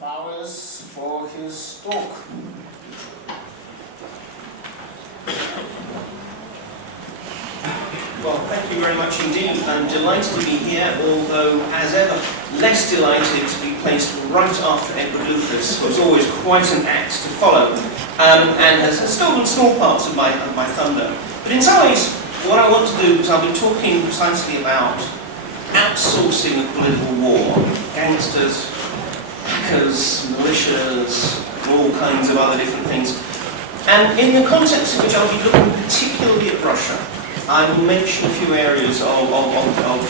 of hours for his talk. Well, thank you very much indeed. I'm delighted to be here, although, as ever, less delighted to be placed right after Edward Lucas, who was always quite an act to follow, and has stolen small parts of my thunder. But in some ways, what I want to do is I'll be talking precisely about outsourcing of political war, gangsters, hackers, militias, and all kinds of other different things. And in the context in which I'll be looking particularly at Russia, I will mention a few areas of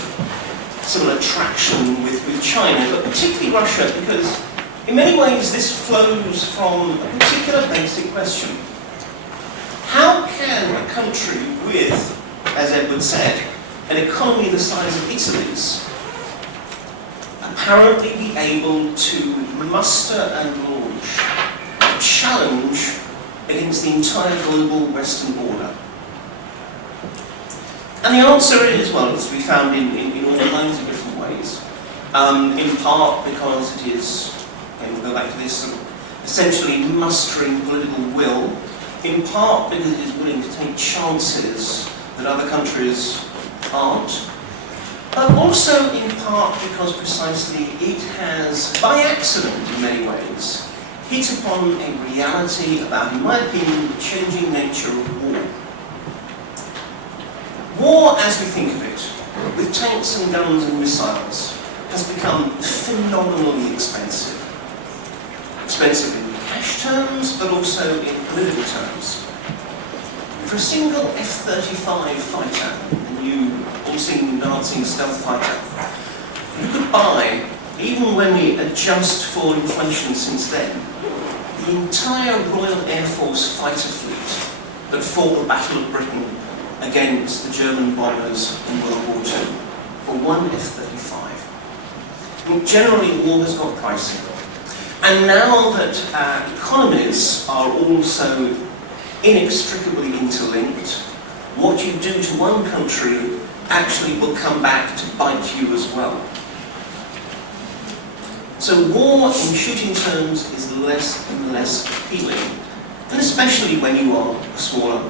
similar traction with China, but particularly Russia, because in many ways this flows from a particular basic question. How can a country with, as Edward said, an economy the size of Italy's apparently be able to muster and launch a challenge against the entire global Western order? And the answer is, well, it's to be found in all kinds of different ways. In part because it is, and we'll go back to this, essentially mustering political will. In part because it is willing to take chances that other countries aren't. But also in part because precisely it has, by accident in many ways, hit upon a reality about, in my opinion, the changing nature of war. War, as we think of it, with tanks and guns and missiles, has become phenomenally expensive. Expensive in cash terms, but also in political terms. For a single F-35 fighter, a new, all-seeing, dancing stealth fighter, you could buy, even when we adjust for inflation since then, the entire Royal Air Force fighter fleet that fought the Battle of Britain against the German bombers in World War II for one F-35. And generally, war has got pricing. And now that economies are also inextricably interlinked, what you do to one country actually will come back to bite you as well. So war, in shooting terms, is less and less appealing, and especially when you are a smaller,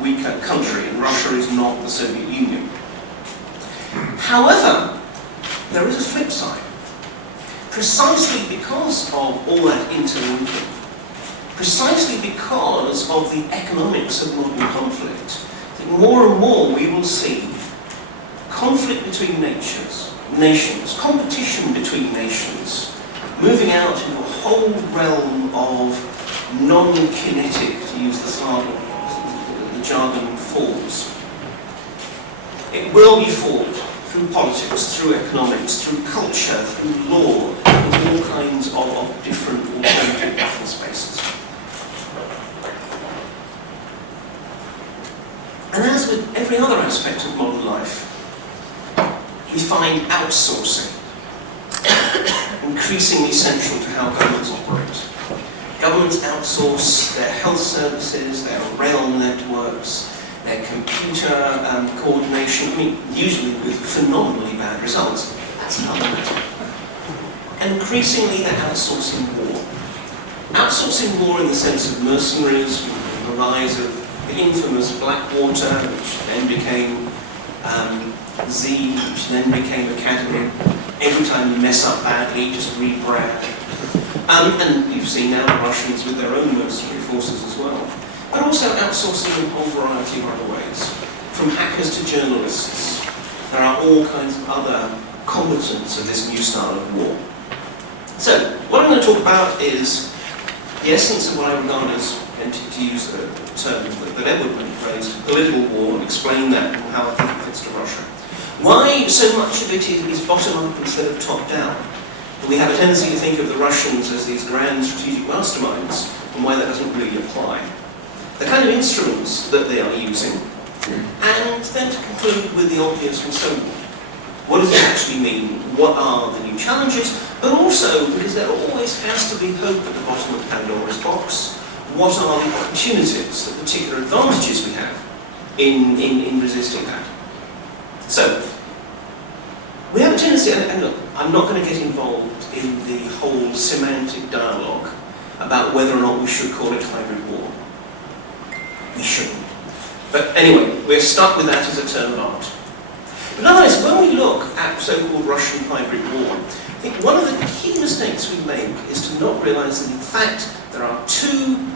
weaker country, and Russia is not the Soviet Union. However, there is a flip side. Precisely because of all that interlinking, precisely because of the economics of modern conflict, that more and more we will see conflict between nations, competition between nations, moving out into a whole realm of non-kinetic, to use the jargon, forms. It will be fought through politics, through economics, through culture, through law, through all kinds of different alternative battle spaces. And as with every other aspect of modern life, we find outsourcing increasingly central to how governments operate. Governments outsource their health services, their rail networks, their computer coordination, I mean, usually with phenomenally bad results. That's another matter. And increasingly they're outsourcing war. Outsourcing war in the sense of mercenaries, the rise of the infamous Blackwater, which then became Z, which then became Academy. Every time you mess up badly, you just rebrand. And you've seen now the Russians with their own mercenary forces as well. But also outsourcing in a whole variety of other ways. From hackers to journalists. There are all kinds of other combatants of this new style of war. So, what I'm going to talk about is the essence of what I regard as, and to use the term that Edward raised, political war, and explain that and how I think it fits to Russia. Why so much of it is bottom-up instead of top-down? We have a tendency to think of the Russians as these grand strategic masterminds, and why that doesn't really apply. The kind of instruments that they are using, and then to conclude with the obvious and so what. What does it actually mean? What are the new challenges? But also, because there always has to be hope at the bottom of Pandora's box, what are the opportunities, the particular advantages we have in resisting that? So, we have a tendency, and look, I'm not going to get involved in the whole semantic dialogue about whether or not we should call it hybrid war. We shouldn't. But anyway, we're stuck with that as a term of art. But nonetheless, when we look at so-called Russian hybrid war, I think one of the key mistakes we make is to not realise that in fact there are two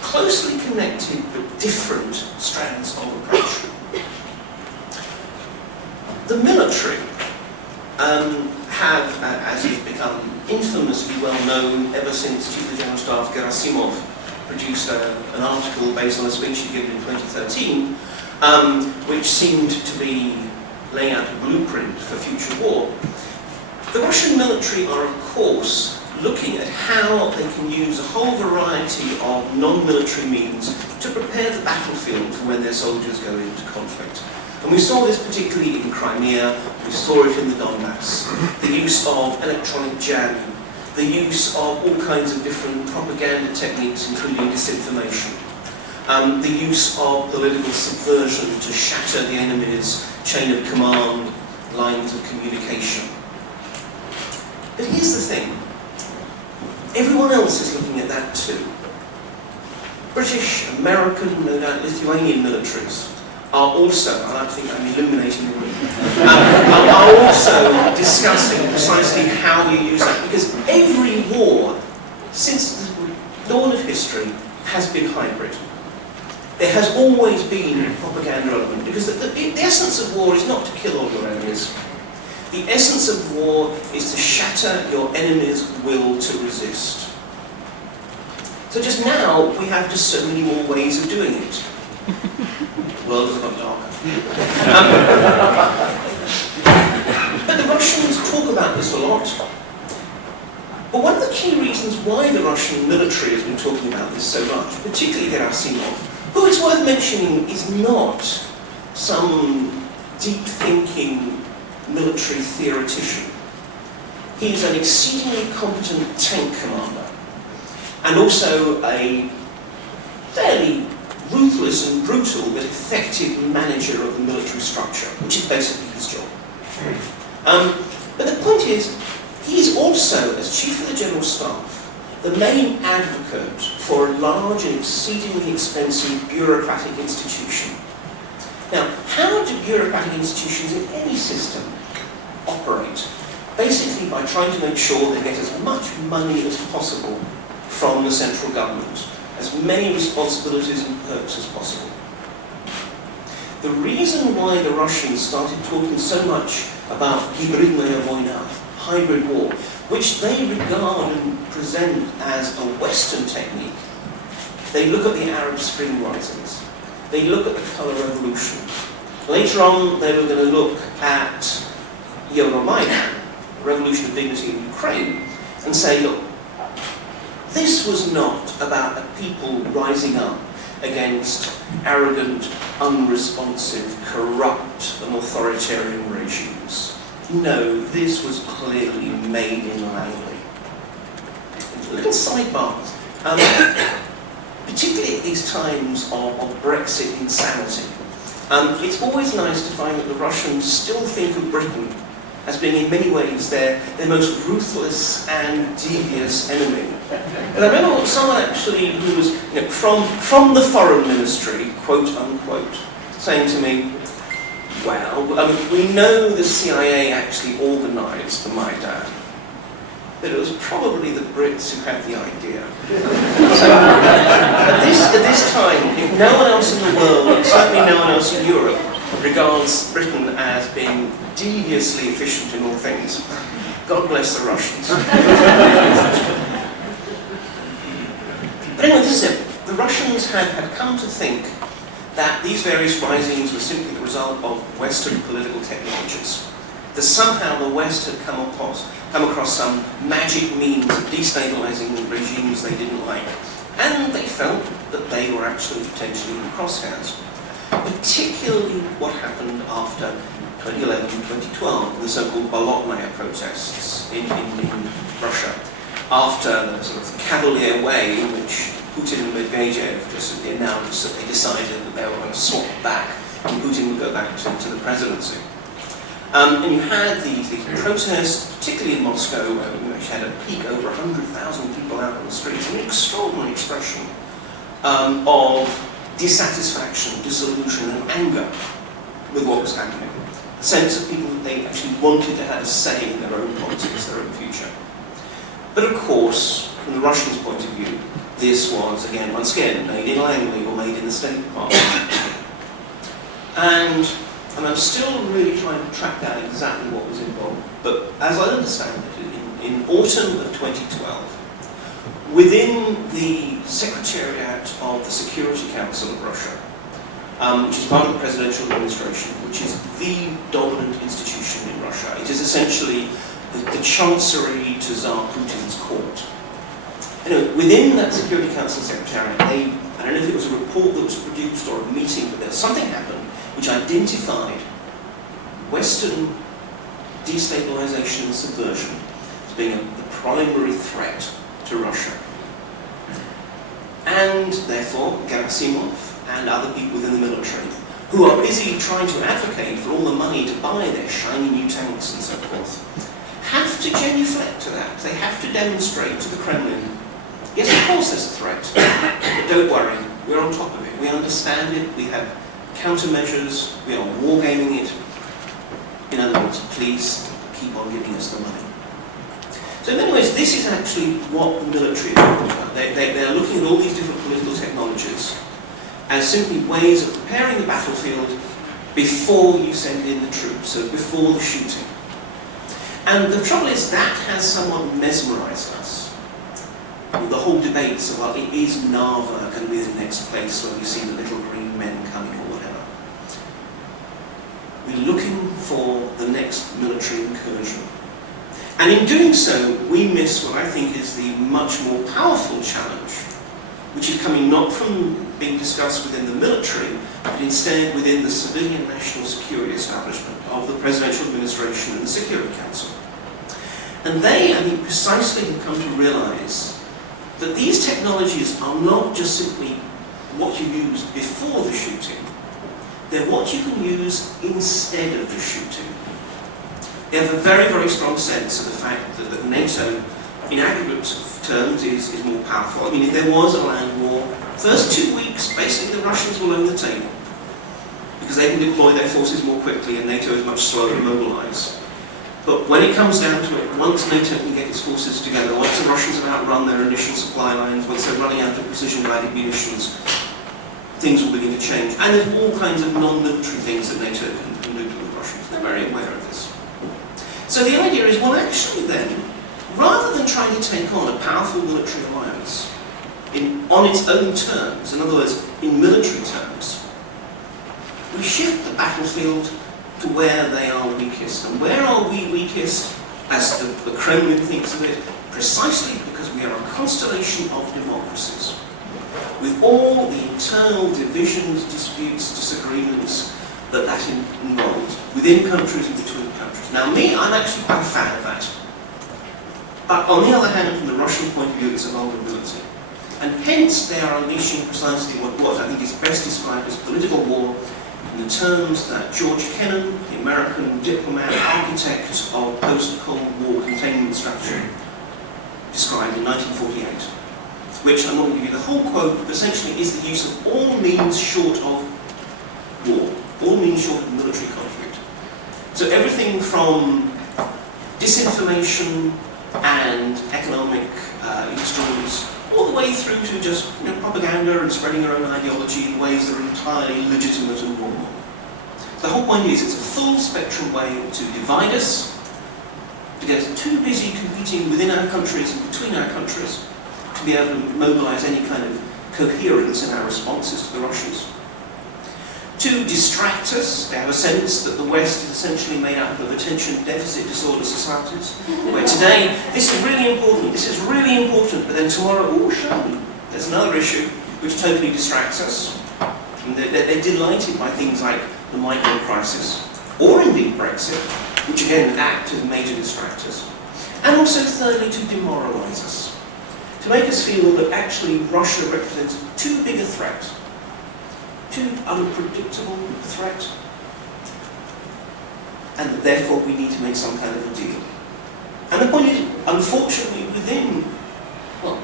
closely connected but different strands of approach. The military have, as has become infamously well known ever since Chief of the General Staff Gerasimov produced an article based on a speech he gave in 2013, which seemed to be laying out a blueprint for future war. The Russian military are, of course, looking at how they can use a whole variety of non-military means to prepare the battlefield for when their soldiers go into conflict. And we saw this particularly in Crimea, we saw it in the Donbass. The use of electronic jamming, the use of all kinds of different propaganda techniques, including disinformation. The use of political subversion to shatter the enemy's chain of command, lines of communication. But here's the thing, everyone else is looking at that too. British, American, no doubt Lithuanian militaries are also, I think I'm illuminating the room, are also discussing precisely how you use that, because every war, since the dawn of history, has been hybrid. There has always been a propaganda element, because the essence of war is not to kill all your enemies. The essence of war is to shatter your enemy's will to resist. So just now, we have just so many more ways of doing it. The world has got darker. But the Russians talk about this a lot. But one of the key reasons why the Russian military has been talking about this so much, particularly Gerasimov, who it's worth mentioning is not some deep-thinking military theoretician. He's an exceedingly competent tank commander, and also a fairly ruthless and brutal but effective manager of the military structure, which is basically his job. But the point is, he is also, as Chief of the General Staff, the main advocate for a large and exceedingly expensive bureaucratic institution. Now, how do bureaucratic institutions in any system operate? Basically by trying to make sure they get as much money as possible from the central government, as many responsibilities and perks as possible. The reason why the Russians started talking so much about hybridная война, hybrid war, which they regard and present as a Western technique. They look at the Arab Spring risings. They look at the colour revolutions. Later on, they were going to look at Euromaidan, the Revolution of Dignity in Ukraine, and say, look, this was not about a people rising up against arrogant, unresponsive, corrupt and authoritarian regimes. No, this was clearly made in Langley. A little sidebar. Particularly at these times of Brexit insanity, it's always nice to find that the Russians still think of Britain as being in many ways their most ruthless and devious enemy. And I remember someone actually who was from the foreign ministry, quote unquote, saying to me, well, we know the CIA actually organised the Maidan, but it was probably the Brits who had the idea. So, at this time, if no one else in the world, and certainly no one else in Europe, regards Britain as being deviously efficient in all things, God bless the Russians. But anyway, this is it. The Russians had come to think that these various risings were simply the result of Western political technologies. That somehow the West had come across some magic means of destabilizing regimes they didn't like. And they felt that they were actually potentially in the crosshairs. Particularly what happened after 2011-2012, the so-called Bolotnaya protests in Russia. After the sort of cavalier way in which Putin and Medvedev just announced that they decided that they were going to swap back and Putin would go back to the presidency. And you had these protests, particularly in Moscow, where you actually had a peak over 100,000 people out on the streets, an extraordinary expression of dissatisfaction, disillusion and anger with what was happening. A sense of people that they actually wanted to have a say in their own politics, their own future. But of course, from the Russians' point of view, this was, again, once again, made in Langley or made in the State Department. And I'm still really trying to track down exactly what was involved. But as I understand it, in autumn of 2012, within the Secretariat of the Security Council of Russia, which is part of the presidential administration, which is the dominant institution in Russia. It is essentially the chancery to Tsar Putin's court. Anyway, within that Security Council Secretariat, I don't know if it was a report that was produced or a meeting, but there was something happened which identified Western destabilization and subversion as being the primary threat to Russia. And therefore, Gerasimov and other people within the military, who are busy trying to advocate for all the money to buy their shiny new tanks and so forth, have to genuflect to that. They have to demonstrate to the Kremlin, yes, of course there's a threat, but don't worry, we're on top of it. We understand it, we have countermeasures, we are wargaming it. In other words, please keep on giving us the money. So in many ways, this is actually what the military is talking about. They're looking at all these different political technologies as simply ways of preparing the battlefield before you send in the troops, so before the shooting. And the trouble is that has somewhat mesmerized us. The whole debates about, is Narva going to be the next place where we see the little green men coming or whatever. We're looking for the next military incursion. And in doing so, we miss what I think is the much more powerful challenge, which is coming not from being discussed within the military, but instead within the civilian national security establishment of the presidential administration and the Security Council. And they, I think, precisely have come to realize that these technologies are not just simply what you use before the shooting, they're what you can use instead of the shooting. They have a very, very strong sense of the fact that NATO, in aggregate terms, is more powerful. I mean, if there was a land war, first 2 weeks, basically the Russians will own the table, because they can deploy their forces more quickly and NATO is much slower to mobilize. But when it comes down to it, once NATO can get its forces together, once the Russians have outrun their initial supply lines, once they're running out of precision-guided munitions, things will begin to change. And there's all kinds of non-military things that NATO can do to the Russians. They're very aware of this. So the idea is, well, actually then, rather than trying to take on a powerful military alliance on its own terms, in other words, in military terms, we shift the battlefield to where they are weakest. And where are we weakest, as the Kremlin thinks of it? Precisely because we are a constellation of democracies, with all the internal divisions, disputes, disagreements that involves, within countries and between countries. Now me, I'm actually quite a fan of that. But on the other hand, from the Russian point of view, it's a vulnerability. And hence they are unleashing precisely what I think is best described as political war, in the terms that George Kennan, the American diplomat, architect of post-Cold War containment strategy, described in 1948. Which, I'm not going to give you the whole quote, but essentially is the use of all means short of war, all means short of military conflict. So everything from disinformation and economic instruments, all the way through to just propaganda and spreading your own ideology in ways that are entirely legitimate and normal. The whole point is, it's a full spectrum way to divide us, to get us too busy competing within our countries and between our countries, to be able to mobilize any kind of coherence in our responses to the Russians. To distract us, they have a sense that the West is essentially made up of attention deficit disorder societies, where today, this is really important, but then tomorrow, oh, shame, there's another issue which totally distracts us. And they're delighted by things like the migrant crisis, or indeed Brexit, which again act as major distractors. And also, thirdly, to demoralize us, to make us feel that actually Russia represents too big a threat, too unpredictable threat, and that therefore we need to make some kind of a deal. And the point is, unfortunately, within, well,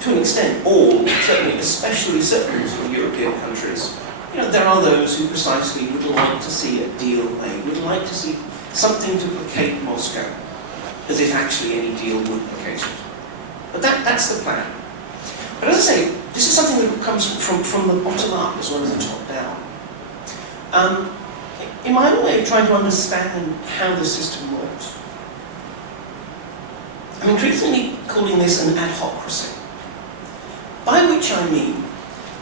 to an extent, all, certainly, especially certain sort of European countries, there are those who precisely would like to see a deal made, would like to see something to placate Moscow, as if actually any deal would placate it. But that's the plan. But as I say, this is something that comes from the bottom up as well as the top down. In my own way of trying to understand how the system works, I'm increasingly calling this an adhocracy. By which I mean,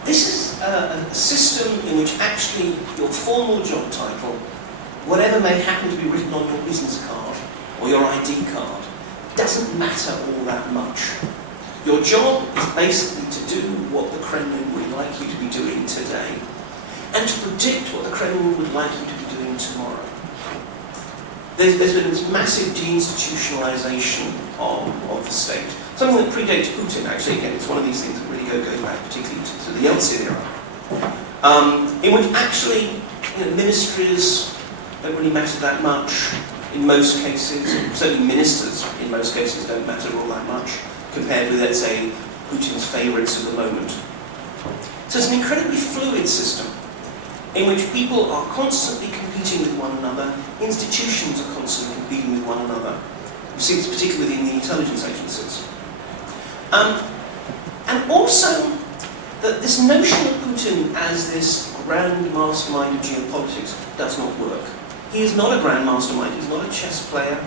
this is a system in which actually your formal job title, whatever may happen to be written on your business card or your ID card, doesn't matter all that much. Your job is basically to do what the Kremlin would like you to be doing today, and to predict what the Kremlin would like you to be doing tomorrow. There's been this massive deinstitutionalization of the state, something that predates Putin, actually. Again, it's one of these things that really go back particularly to the Yeltsin era, in which actually ministries don't really matter that much in most cases. Certainly ministers in most cases don't matter all that much compared with, let's say, Putin's favourites of the moment. So it's an incredibly fluid system in which people are constantly competing with one another, institutions are constantly competing with one another. You see this particularly within the intelligence agencies. And also, that this notion of Putin as this grand mastermind of geopolitics does not work. He is not a grand mastermind, he's not a chess player.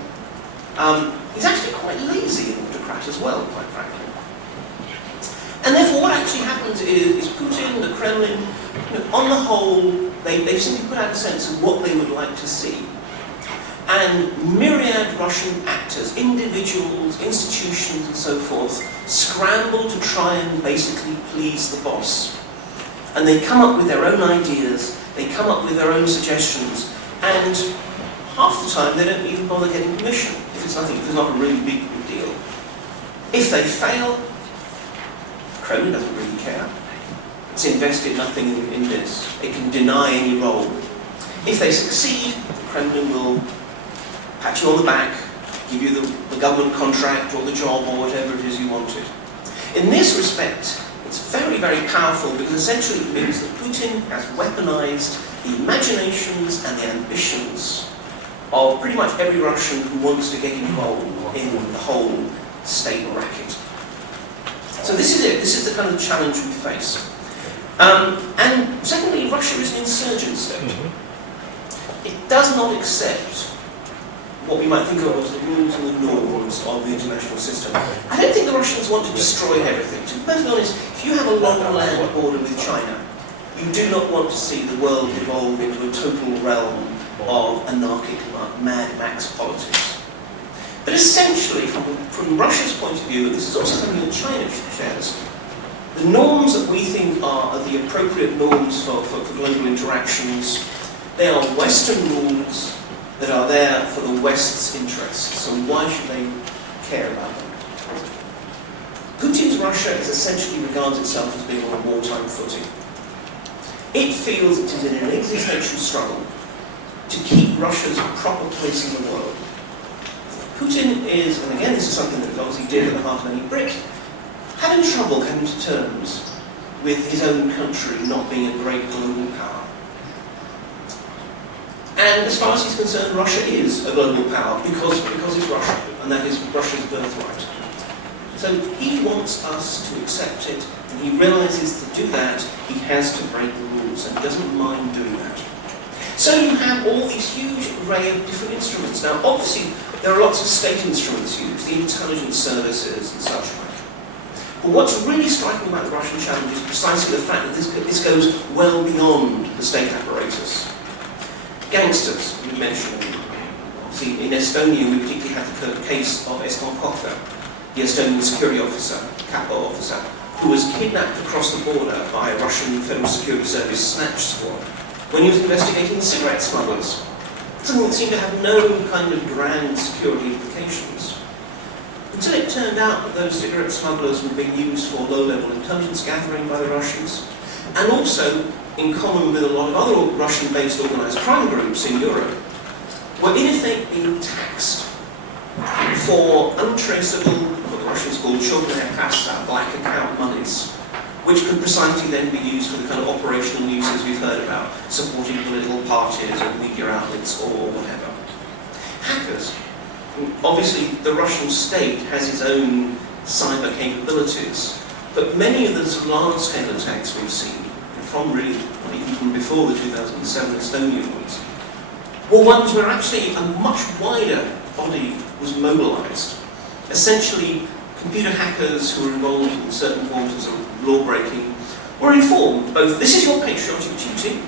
He's actually quite lazy an autocrat as well, quite frankly. And therefore what actually happens is Putin, the Kremlin, on the whole, they've simply put out a sense of what they would like to see. And myriad Russian actors, individuals, institutions and so forth, scramble to try and basically please the boss. And they come up with their own ideas, they come up with their own suggestions, and half the time they don't even bother getting permission, if it's not a really big deal. If they fail, the Kremlin doesn't really care. It's invested nothing in this. It can deny any role. If they succeed, the Kremlin will pat you on the back, give you the government contract or the job or whatever it is you wanted. In this respect, it's very, very powerful because essentially it means that Putin has weaponized the imaginations and the ambitions of pretty much every Russian who wants to get involved in the whole state racket. So this is it. This is the kind of challenge we face. And secondly, Russia is an insurgent state. It does not accept what we might think of as the rules and the norms of the international system. I don't think the Russians want to destroy everything. To be perfectly honest, if you have a long land border with China, you do not want to see the world evolve into a total realm of anarchic Mad Max politics. But essentially, from Russia's point of view, and this is also something that China shares, the norms that we think are the appropriate norms for global interactions, they are Western rules that are there for the West's interests. So why should they care about them? Putin's Russia is essentially regards itself as being on a wartime footing. It feels it is in an existential struggle to keep Russia's proper place in the world. Putin is, and again this is something that is obviously dear to the heart of any Brit, having trouble coming to terms with his own country not being a great global power. And as far as he's concerned, Russia is a global power because it's Russia, and that is Russia's birthright. So he wants us to accept it, and he realizes to do that, he has to break the rules, and doesn't mind doing that. So you have all these huge array of different instruments. Now, obviously, there are lots of state instruments used, the intelligence services and such like. But what's really striking about the Russian challenge is precisely the fact that this goes well beyond the state apparatus. Gangsters, we mentioned. See, in Estonia, we particularly had the case of Eston, the Estonian security officer, capo officer, who was kidnapped across the border by a Russian Federal Security Service snatch squad when he was investigating the cigarette smugglers. Something that seemed to have no kind of grand security implications. Until it turned out that those cigarette smugglers were being used for low-level intelligence gathering by the Russians, and also, in common with a lot of other Russian-based organised crime groups in Europe, were in effect being taxed for untraceable, what the Russians call черная касса, black account monies, which could precisely then be used for the kind of operational uses we've heard about, supporting political parties or media outlets or whatever. Hackers. Obviously, the Russian state has its own cyber capabilities, but many of the sort of large-scale attacks we've seen, from really, even before the 2007 Estonian ones, were ones where actually a much wider body was mobilized. Essentially, computer hackers who were involved in certain forms of, sort of law-breaking were informed both, this is your patriotic duty,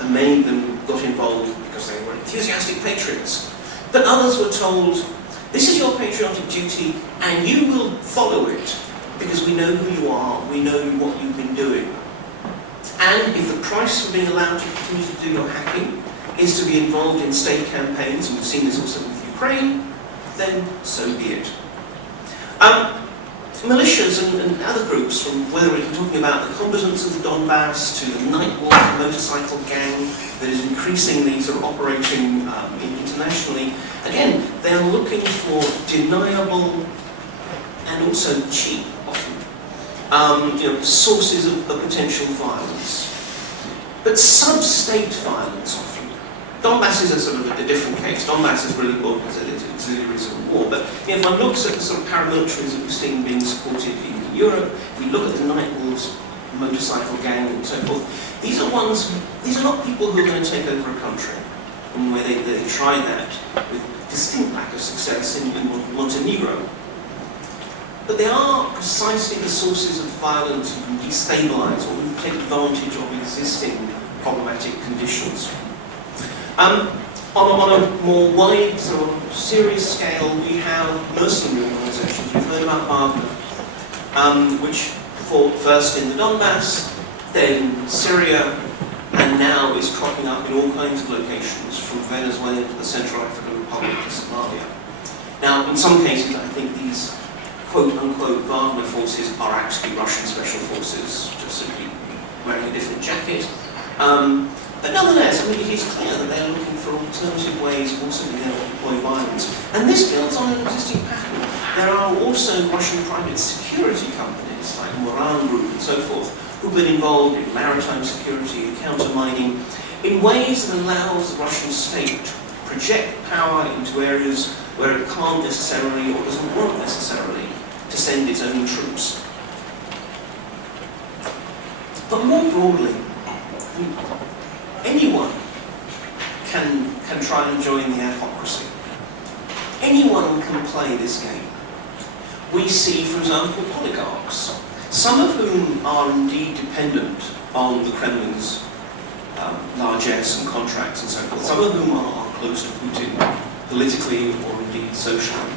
and many of them got involved because they were enthusiastic patriots. But others were told, this is your patriotic duty, and you will follow it, because we know who you are, we know what you've been doing. And if the price for being allowed to continue to do your hacking is to be involved in state campaigns, and we've seen this also with Ukraine, then so be it. Militias and other groups, from whether we're talking about the combatants of the Donbass to the night wolf motorcycle gang that is increasingly sort of operating internationally, again, they're looking for deniable and also cheap, often, sources of potential violence. But sub-state violence often. Donbass is a sort of a different case. Donbass is really born as auxiliaries of war. But if one looks at the sort of paramilitaries that we've seen being supported in Europe, if we look at the Night Wolves motorcycle gang and so forth, these are not people who are going to take over a country. And where they tried that with distinct lack of success in Montenegro. But they are precisely the sources of violence who can destabilize or who take advantage of existing problematic conditions. On a more wide, sort of serious scale, we have mercenary organizations. We've heard about Wagner, which fought first in the Donbass, then Syria, and now is cropping up in all kinds of locations, from Venezuela to the Central African Republic to Somalia. Now, in some cases, I think these quote-unquote Wagner forces are actually Russian special forces, just simply wearing a different jacket. But nonetheless, I mean, it is clear that they're looking for alternative ways of also being able to deploy violence. And this builds on an existing pattern. There are also Russian private security companies, like Moran Group and so forth, who've been involved in maritime security and countermining in ways that allows the Russian state to project power into areas where it can't necessarily, or doesn't want necessarily, to send its own troops. But more broadly, anyone can try and join the adhocracy. Anyone can play this game. We see, for example, oligarchs, some of whom are indeed dependent on the Kremlin's largesse and contracts and so forth, some of whom are close to Putin, politically or indeed socially.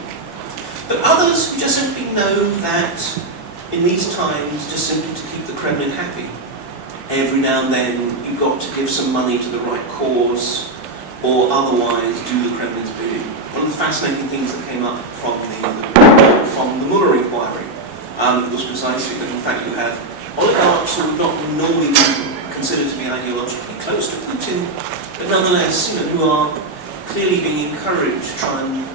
But others who just simply know that in these times, just simply to keep the Kremlin happy, every now and then you've got to give some money to the right cause or otherwise do the Kremlin's bidding. One of the fascinating things that came up from the Mueller inquiry was precisely that in fact you have oligarchs who would not normally be considered to be ideologically close to Putin, but nonetheless, who are clearly being encouraged to try and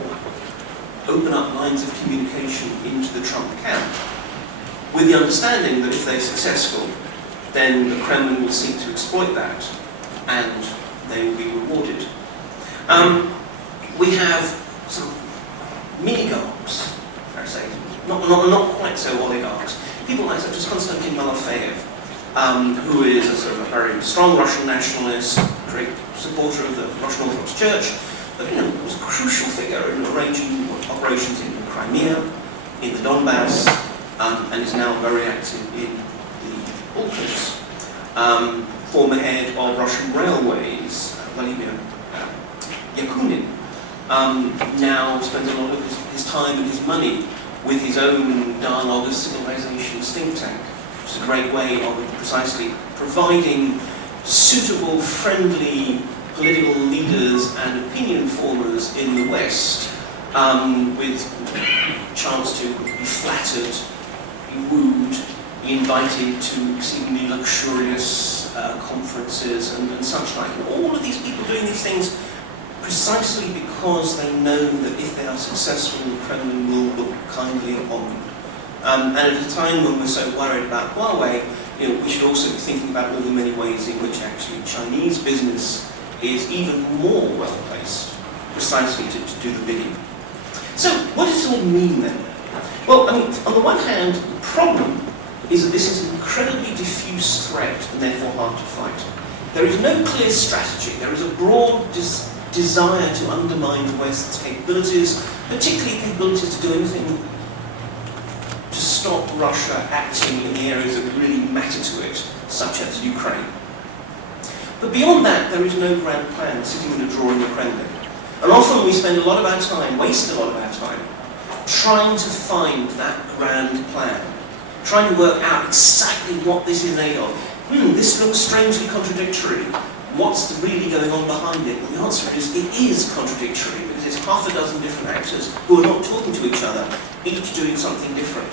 open up lines of communication into the Trump camp, with the understanding that if they're successful, then the Kremlin will seek to exploit that, and they will be rewarded. We have some mini-oligarchs, I say, not quite so oligarchs. People like such as Konstantin Malofeyev, who is a sort of a very strong Russian nationalist, great supporter of the Russian Orthodox Church, but was a crucial figure in arranging operations in Crimea, in the Donbass, and is now very active in the Balkans. Former head of Russian Railways, Vladimir Yakunin, now spends a lot of his time and his money with his own Dialogue of Civilizations think tank, which is a great way of precisely providing suitable, friendly political leaders and opinion formers in the West with chance to be flattered, be wooed, be invited to exceedingly luxurious conferences and such like. And all of these people doing these things precisely because they know that if they are successful, the Kremlin will look kindly upon them. And at a time when we're so worried about Huawei, we should also be thinking about all the many ways in which actually Chinese business is even more well-placed precisely to do the bidding. So, what does it all mean then? Well, on the one hand, the problem is that this is an incredibly diffuse threat and therefore hard to fight. There is no clear strategy. There is a broad desire to undermine the West's capabilities, particularly capabilities to do anything to stop Russia acting in the areas that really matter to it, such as Ukraine. But beyond that, there is no grand plan sitting in a drawer in the Kremlin. And often we spend a lot of our time, waste a lot of our time, trying to find that grand plan, trying to work out exactly what this is made of. This looks strangely contradictory. What's really going on behind it? Well, the answer is it is contradictory because it's half a dozen different actors who are not talking to each other, each doing something different.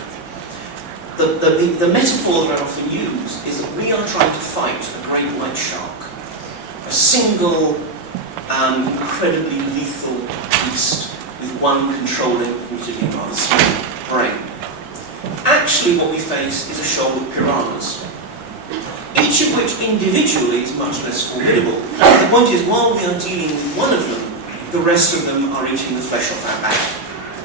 The metaphor that I often use is that we are trying to fight a great white shark, a single, incredibly lethal beast with one controlling, admittedly rather small brain. Actually, what we face is a shoal of piranhas, each of which individually is much less formidable. The point is, while we are dealing with one of them, the rest of them are eating the flesh off our back.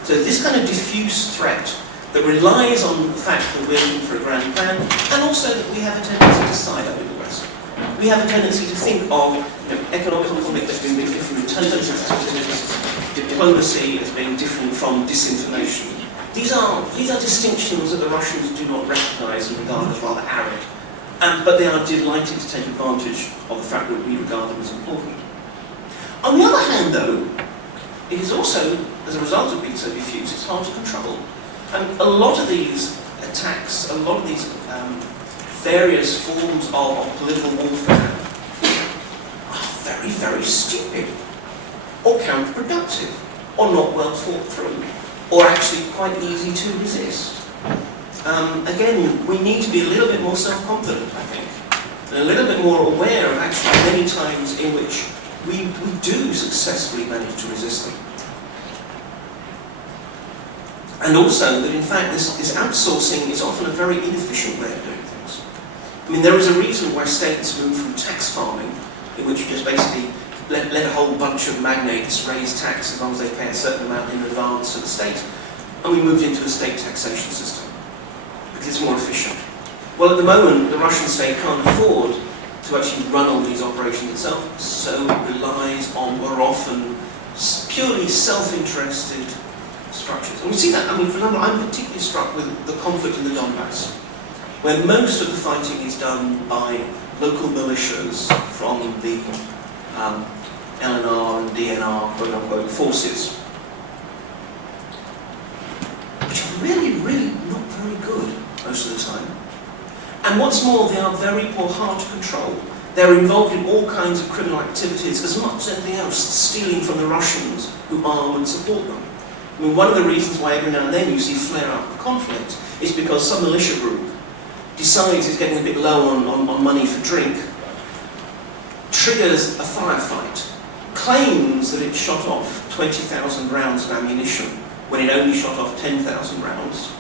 So this kind of diffuse threat that relies on the fact that we're looking for a grand plan, and also that we have a tendency to side over the West. We have a tendency to think of economic conflict as being different from intelligence activities, diplomacy as being different from disinformation. These are distinctions that the Russians do not recognise and regard as rather arid. But they are delighted to take advantage of the fact that we regard them as important. On the other hand, though, it is also, as a result of being so diffuse, it's hard to control. And a lot of these attacks, a lot of these various forms of political warfare are very, very stupid, or counterproductive, or not well thought through, or actually quite easy to resist. Again, we need to be a little bit more self-confident, I think, and a little bit more aware of actually many times in which we do successfully manage to resist them. And also that in fact this outsourcing is often a very inefficient way of doing things. I mean, there is a reason why states move from tax farming, in which you just basically let a whole bunch of magnates raise tax as long as they pay a certain amount in advance to the state, and we moved into a state taxation system, because it's more efficient. Well, at the moment, the Russian state can't afford to actually run all these operations itself, so it relies on what are often purely self-interested structures. And we see that, for example, I'm particularly struck with the conflict in the Donbass, where most of the fighting is done by local militias from the LNR and DNR, quote-unquote, forces, which are really, really not very good most of the time. And what's more, they are very poor, hard to control. They're involved in all kinds of criminal activities, as much as anything else, stealing from the Russians who arm and support them. One of the reasons why every now and then you see flare-up of conflict is because some militia group decides it's getting a bit low on money for drink, triggers a firefight, claims that it shot off 20,000 rounds of ammunition when it only shot off 10,000 rounds,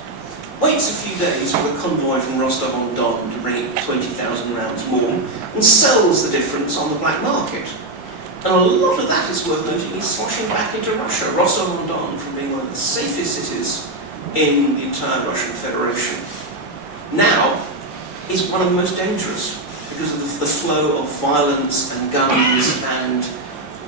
waits a few days for the convoy from Rostov-on-Don to bring it 20,000 rounds more, and sells the difference on the black market. And a lot of that is worth noting is sloshing back into Russia. Rostov-on-Don, from being one of the safest cities in the entire Russian Federation, now is one of the most dangerous because of the flow of violence and guns and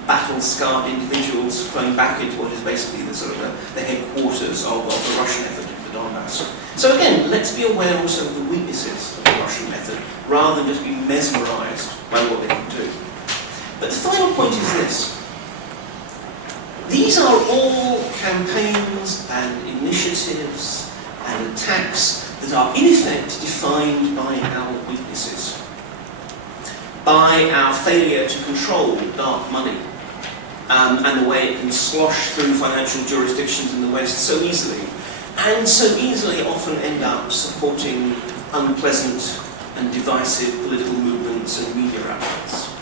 battle-scarred individuals flowing back into what is basically the sort of the headquarters of the Russian effort into the Donbass. So again, let's be aware also of the weaknesses of the Russian method, rather than just be mesmerised by what they can do. But the final point is this. These are all campaigns and initiatives and attacks that are in effect defined by our weaknesses, by our failure to control dark money, and the way it can slosh through financial jurisdictions in the West so easily, and so easily often end up supporting unpleasant and divisive political movements and media outlets.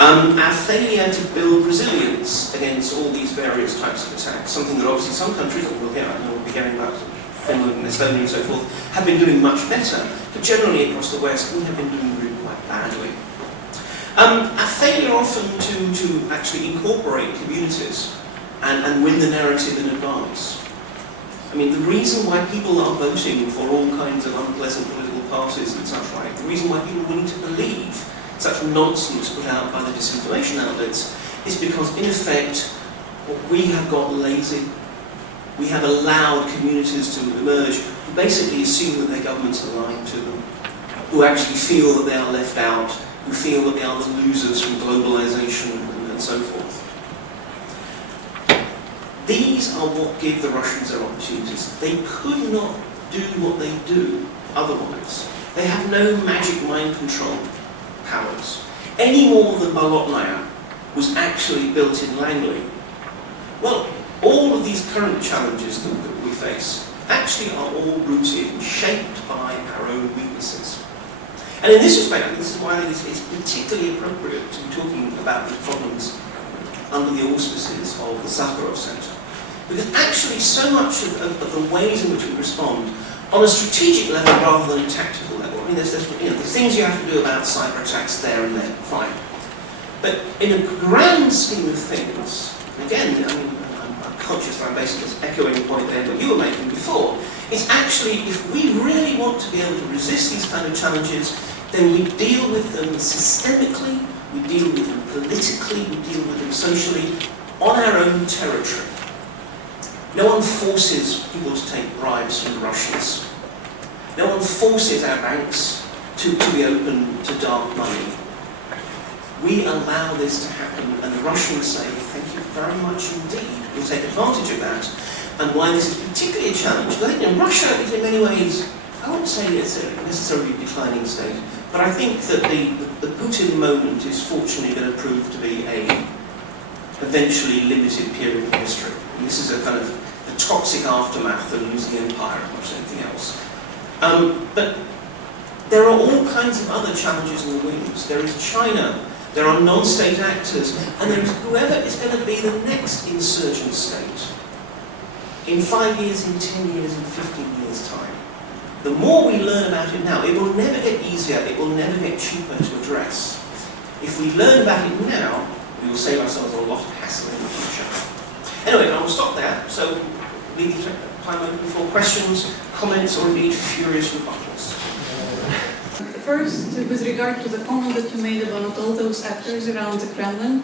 Our failure to build resilience against all these various types of attacks, something that obviously some countries, and we'll be hearing about Finland and Estonia and so forth, have been doing much better, but generally across the West we have been doing really quite badly. Our failure often to actually incorporate communities and win the narrative in advance. I mean, the reason why people are voting for all kinds of unpleasant political parties and such like, the reason why people are willing to believe such nonsense put out by the disinformation outlets is because, in effect, we have got lazy. We have allowed communities to emerge who basically assume that their governments are lying to them, who actually feel that they are left out, who feel that they are the losers from globalization and so forth. These are what give the Russians their opportunities. They could not do what they do otherwise. They have no magic mind control powers, any more than Bolotnaya was actually built in Langley. Well, all of these current challenges that we face actually are all rooted and shaped by our own weaknesses. And in this respect, and this is why it's particularly appropriate to be talking about these problems under the auspices of the Sakharov Centre. Because actually so much of the ways in which we respond on a strategic level rather than a tactical level. I mean, there's things you have to do about cyber attacks there and then, fine. But in a grand scheme of things, again, I mean, I'm conscious that I'm basically just echoing the point there that you were making before, it's actually, if we really want to be able to resist these kind of challenges, then we deal with them systemically, we deal with them politically, we deal with them socially, on our own territory. No one forces people to take bribes from the Russians. No one forces our banks to be open to dark money. We allow this to happen, and the Russians say, thank you very much indeed. We'll take advantage of that. And why this is particularly a challenge, because I think Russia is in many ways, I wouldn't say it's a necessarily declining state, but I think that the Putin moment is fortunately going to prove to be a eventually limited period in history. And this is a kind of a toxic aftermath of losing the empire as much as anything else. But there are all kinds of other challenges in the wings. There is China, there are non-state actors, and there is whoever is going to be the next insurgent state in 5 years, in 10 years, in 15 years' time. The more we learn about it now, it will never get easier, it will never get cheaper to address. If we learn about it now, we will save ourselves a lot of hassle in the future. Anyway, I will stop there, so leave time open for questions, comments, or indeed furious rebuttals. First, with regard to the comment that you made about all those actors around the Kremlin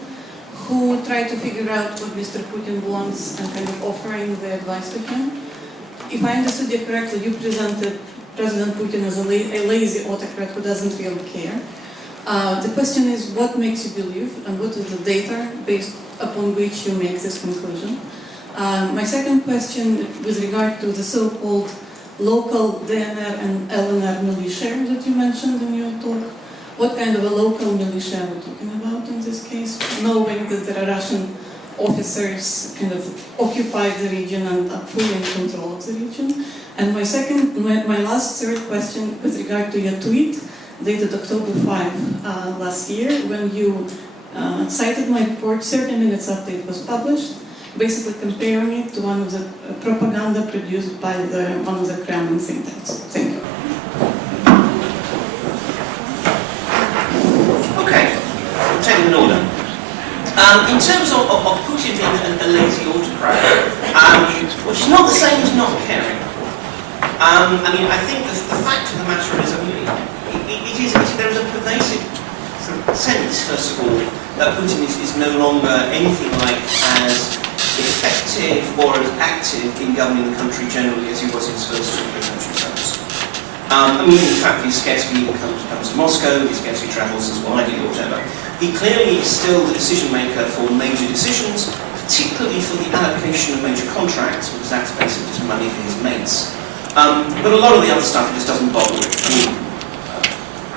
who try to figure out what Mr. Putin wants and kind of offering the advice to him. If I understood you correctly, you presented President Putin as a lazy autocrat who doesn't really care. The question is, what makes you believe, and what is the data based upon which you make this conclusion? My second question, with regard to the so-called local DNR and LNR militia that you mentioned in your talk, what kind of a local militia are we talking about in this case, knowing that there are Russian officers kind of occupy the region and are fully in control of the region? And my last third question with regard to your tweet dated October 5 last year, when you cited my report, 30 Minutes update was published, basically comparing it to one of the propaganda produced by one of the Kremlin think tanks. Thank you. Okay, we'll take them in order. In terms of Putin being a lazy autocrat, which is not the same as not caring. I mean, I think the fact of the matter is, there is a pervasive sort of sense, first of all, that Putin is no longer anything like as effective or as active in governing the country generally as he was in his first two presidential terms. I mean, in fact, he scarcely even comes to Moscow, he scarcely travels as widely or whatever. He clearly is still the decision maker for major decisions, particularly for the allocation of major contracts, because that's basically just money for his mates. But a lot of the other stuff he just doesn't bother with. I mean,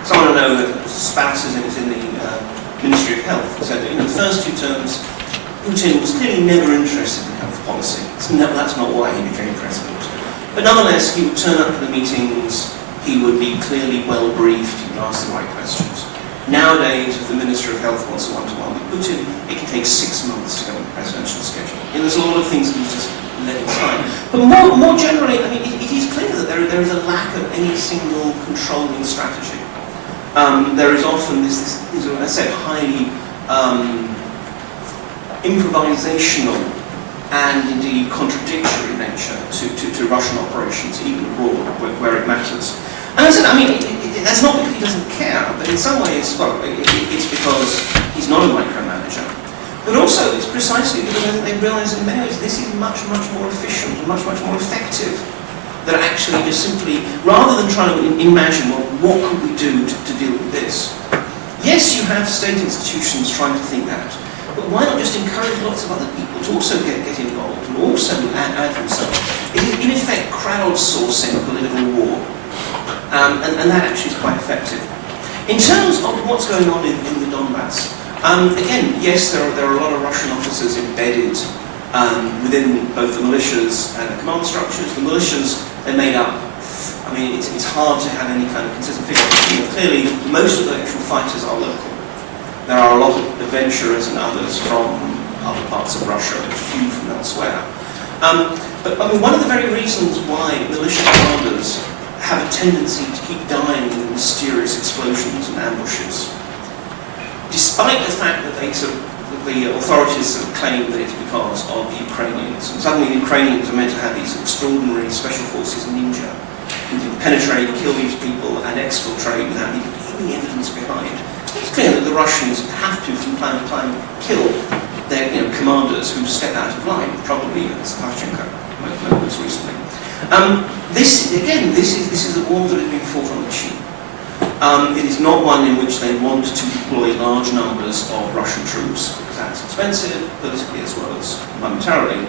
someone I know that spouses is in the Ministry of Health said that in the first two terms, Putin was clearly never interested in health policy. That's not why he became president. But nonetheless, he would turn up to the meetings, he would be clearly well briefed, he would ask the right questions. Nowadays, if the Minister of Health wants a one-to-one with Putin, it can take 6 months to go on the presidential schedule. And there's a lot of things that he's just letting slide. But more generally, I mean, it is clear that there is a lack of any single controlling strategy. There is often this as I said, highly improvisational and indeed contradictory nature to Russian operations, even abroad, where it matters. And I said, I mean, that's not because he doesn't care, but in some ways, well, it's because he's not a micromanager. But also, it's precisely because I think they realise in many ways this is much, much more efficient and much, much more effective than actually just simply, rather than trying to imagine, well, what could we do to deal with this? Yes, you have state institutions trying to think that, but why not just encourage lots of other people to also get involved and also add themselves? It is, in effect, crowdsourcing political war. And that actually is quite effective. In terms of what's going on in the Donbass, again, yes, there are a lot of Russian officers embedded within both the militias and the command structures. The militias, they're made up, I mean, it's hard to have any kind of consistent figure. You know, clearly, most of the actual fighters are local. There are a lot of adventurers and others from other parts of Russia, but few from elsewhere. But I mean, one of the very reasons why militia commanders have a tendency to keep dying in mysterious explosions and ambushes, despite the fact that the authorities sort of claim that it's because of the Ukrainians. And suddenly the Ukrainians are meant to have these extraordinary special forces ninja who can penetrate, kill these people and exfiltrate without needing any evidence behind. It's clear that the Russians have to, from time to time, kill their commanders who step out of line, probably Sakharov most recently. This is a war that has been fought on the cheap. It is not one in which they want to deploy large numbers of Russian troops, because that's expensive, politically as well as momentarily.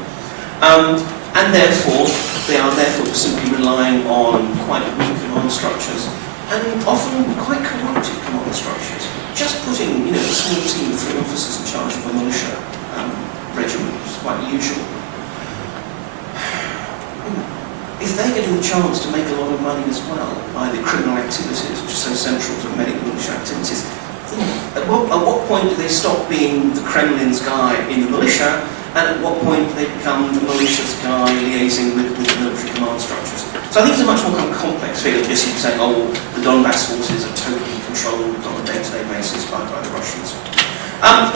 And therefore, they are simply relying on quite weak command structures, and often quite corrupted command structures. Just putting, a small team of 3 officers in charge of a militia regiment is quite unusual. If they're getting the chance to make a lot of money as well by the criminal activities, which are so central to many militia activities, at what point do they stop being the Kremlin's guy in the militia, and at what point do they become the militia's guy liaising with the military command structures? So I think it's a much more kind of complex figure than just saying, oh, the Donbass forces are totally controlled on a day-to-day basis by the Russians.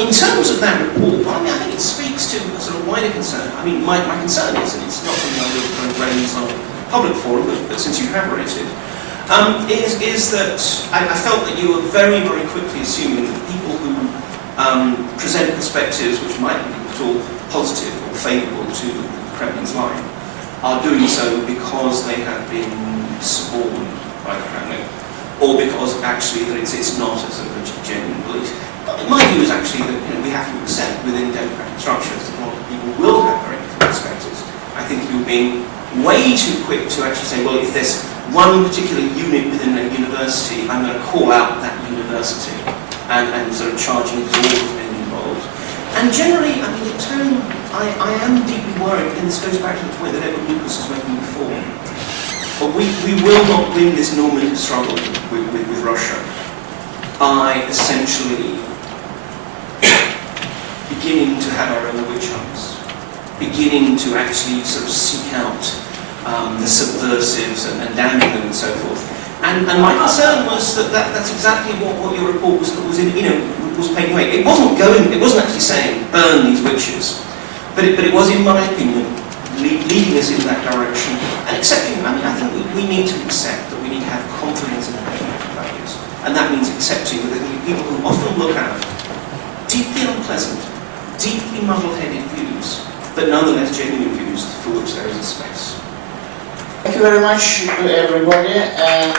In terms of that report, I think it speaks to a sort of wider concern. I mean, my concern is, and it's not something I would kind of raise on a public forum, but since you have raised it, is that I felt that you were very, very quickly assuming that people who present perspectives which might be at all positive or favourable to the Kremlin's line are doing so because they have been suborned by the Kremlin, or because actually that it's not a sort of a genuine belief. My view is actually that we have to accept within democratic structures that a lot of people will have very different perspectives. I think you're being way too quick to actually say, well, if there's one particular unit within a university, I'm going to call out that university and sort of charging it as all being involved. And generally, I mean, the tone, I am deeply worried, and this goes back to the point that Edward Lucas was making before. But we will not win this normative struggle with Russia by essentially beginning to have our own witch hunts, beginning to actually sort of seek out the subversives and damning them and so forth. And my concern was that's exactly what your report was painting away. It wasn't actually saying burn these witches, but it was, in my opinion, leading us in that direction and accepting. I mean, I think we need to accept that we need to have confidence in our democratic values, and that means accepting that there will be people who often will have deeply unpleasant, deeply muddle-headed views, but nonetheless genuine views for which there is a space. Thank you very much to everybody. And